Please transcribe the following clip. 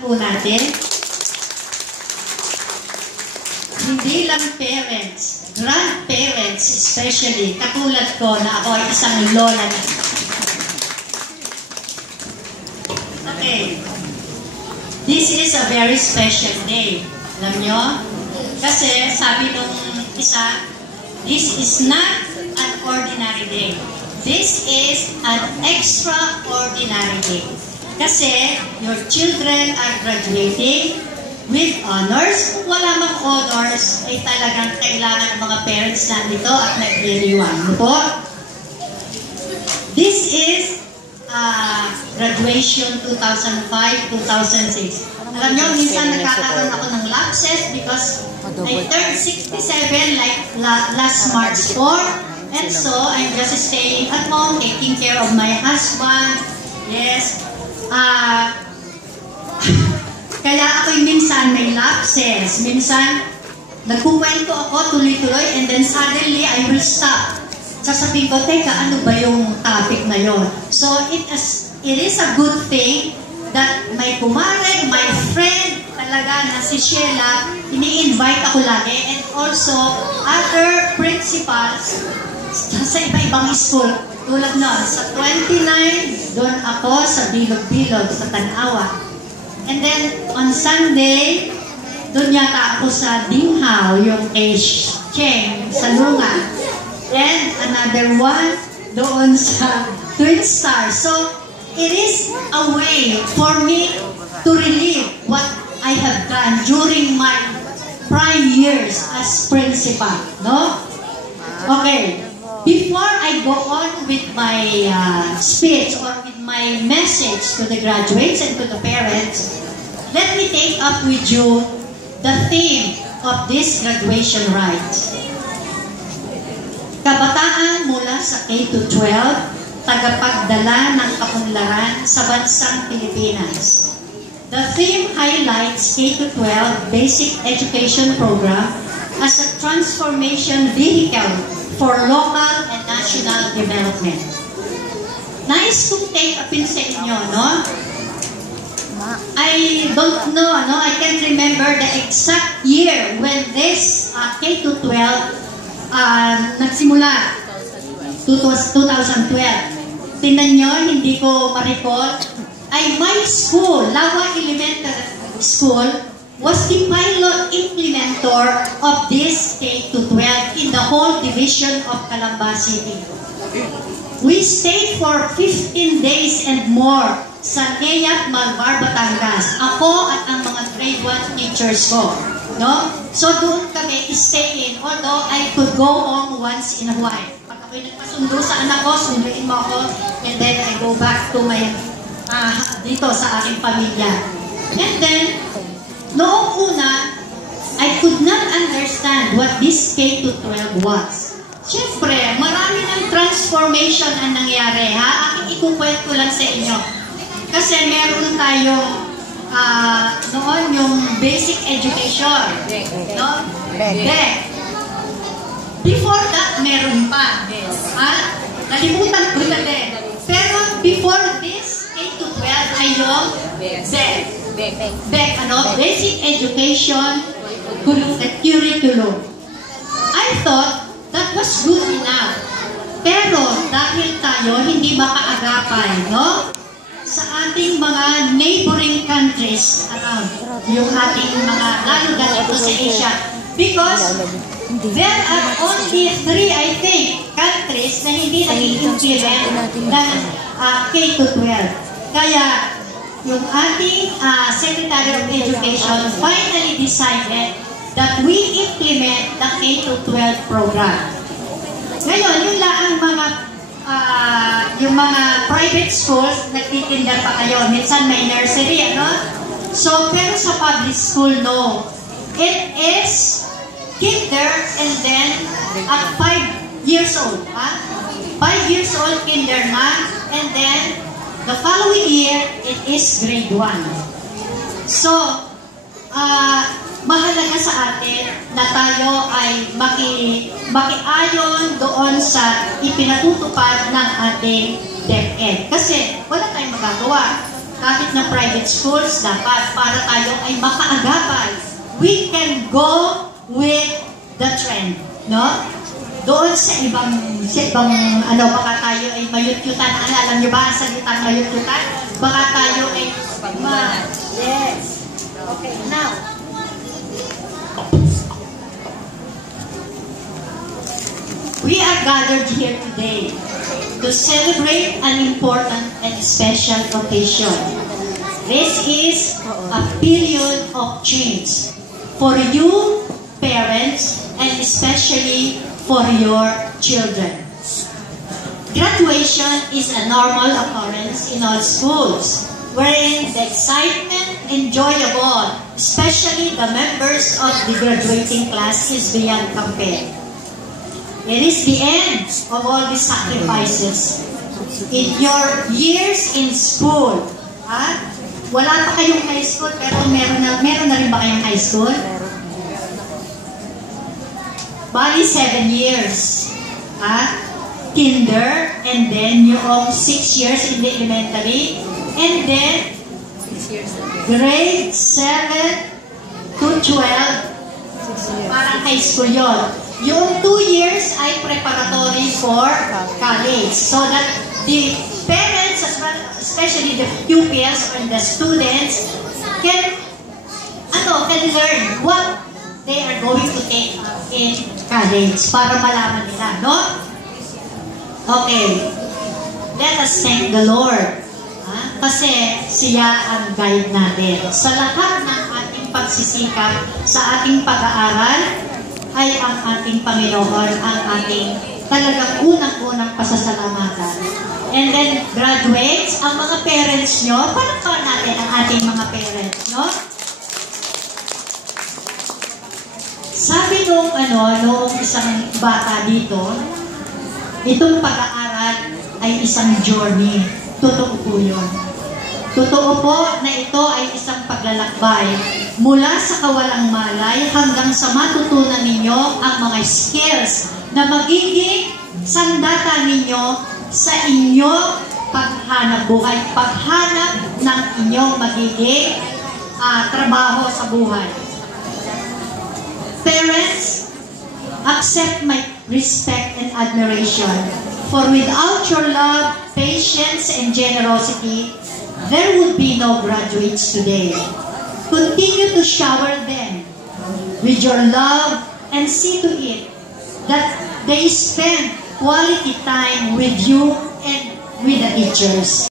po natin. Hindi lang parents, grandparents especially, katulad ko na ako ay isang lola na. Okay. This is a very special day. Alam nyo? Kasi sabi nung isa, this is not an ordinary day. This is an extraordinary day. Kasi your children are graduating with honors. Kung wala mang honors, ay talagang kailangan ng mga parents nandito at nag-iriwan. Po? This is graduation 2005-2006. Alam nyo, minsan nagkakaroon ako ng lapses because I turned 67 like last March 4. And so, I'm just staying at home, taking care of my husband. Yes. Kaya ako'y minsan may lapses. Minsan, nagkukwento ako tuloy-tuloy and then suddenly I will stop. Sasabihin ko, teka, ano ba yung topic na yon? So, it is a good thing that my kumare, my friend, talaga na si Sheila, ini-invite ako lagi and also other principals sa iba-ibang school. Tulad na, sa 29, doon ako sa Bilog-Bilog, sa Tanawa. And then, on Sunday, doon yata ako sa Dinghaw, yung kay Cheng, sa Lunga. And another one, doon sa Twin Star. So, it is a way for me to relive what I have done during my prime years as principal. No? Okay. Before I go on with my speech or with my message to the graduates and to the parents, let me take up with you the theme of this graduation rite. Kabataan mula sa K-12, tagapagdala ng kaunlaran sa bansang Pilipinas. The theme highlights K-12 Basic Education Program as a transformation vehicle for local and national development. Nais kong take upin sa inyo, no? I don't know, no? I can't remember the exact year when this K-12 nagsimula. 2012. Tingnan nyo, hindi ko ma-recall. Ay, my school, Lawa Elementary School, was the pilot implementer of this K-12 in the whole division of Calamba City. We stayed for 15 days and more sa Neyat, Malvar, Batangas. Ako at ang mga grade 1 teachers ko. No? So doon kami stay in, although I could go home once in a while. Pag ako'y nagpasundo sa anak ko, sunduin mo ako, and then I go back to my, dito sa aking pamilya. And then, noong una, I could not understand what this K-12 was. Siyempre, marami ng transformation ang nangyari, ha? Aking ikukwento lang sa inyo. Kasi meron tayong noon yung basic education. No? BEC. Before that, meron pa. Ha? Nalimutan ko na din. Pero before this, K-12 ay yung BEC. BEC, ano? Basic Education Curriculum. I thought that was good enough. Pero dahil tayo hindi makaagapay, no? Sa ating mga neighboring countries around, yung ating mga lalo dito sa Asia. Because there are only 3, I think, countries na hindi nag-implement ng K-12. Kaya, yung ating Secretary of Education finally decided that we implement the K-12 program. Ngayon, yun lang ang mga yung mga private schools, nagtitinda pa kayo. Minsan may nursery, ano? So, pero sa public school, no. It is kinder and then at 5 years old. 5 years old, kinder na. And then, the following year, it is grade 1. So, mahalaga sa atin na tayo ay makiayon doon sa ipinatutupad ng ating DepEd. Kasi wala tayong magagawa. kahit na private schools, dapat para tayo ay makaagapay. We can go with the trend, no? Doon sa ibang baka tayo ay mayutyutan. Alam niyo ba ang salitang mayutyutan? Baka tayo ay yes. Okay, now. We are gathered here today to celebrate an important and special occasion. This is a period of change for you, parents, and especially for your children. Graduation is a normal occurrence in all schools, wherein the excitement enjoyable, especially the members of the graduating class, is beyond compare. It is the end of all the sacrifices. In your years in school, wala pa kayong high school, pero meron na rin ba kayong high school? Bali, 7 years. Kinder, and then yung 6 years in the elementary, and then grade 7 to 12, parang high school yon. Yung 2 years ay preparatory for college. So that the parents, as well, especially the pupils or the students, can learn what they are going to take in college para malaman nila, no? Okay. Let us thank the Lord. Kasi siya ang guide natin. Sa lahat ng ating pagsisikap, sa ating pag-aaral, ay ang ating Panginoon ang ating talagang unang-unang pasasalamatan. And then, graduates, ang mga parents nyo, palakpakan natin ang ating mga parents, no? Sabi noong isang bata dito, itong pag-aaral ay isang journey. Totoo po yun. Totoo po na ito ay isang paglalakbay mula sa kawalang malay hanggang sa matutunan ninyo ang mga skills na magiging sandata ninyo sa inyong paghanap buhay, paghanap ng inyong magiging trabaho sa buhay. Parents, accept my respect and admiration, for without your love, patience, and generosity, there would be no graduates today. Continue to shower them with your love and see to it that they spend quality time with you and with the teachers.